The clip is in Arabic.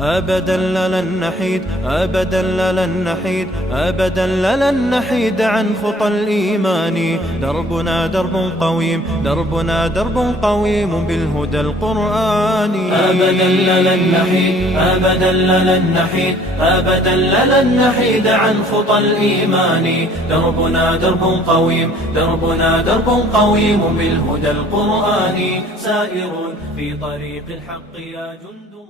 أبدا لن نحيد، أبدا لن نحيد، أبدا لن نحيد عن خطى الإيمان. دربنا درب قويم، دربنا درب قويم بالهدى القرآني. أبدا لن نحيد، أبدا لن نحيد، أبدا لن نحيد عن خطى الإيمان. دربنا درب قويم، دربنا درب قويم بالهدى القرآني. سائر في طريق الحق يا جند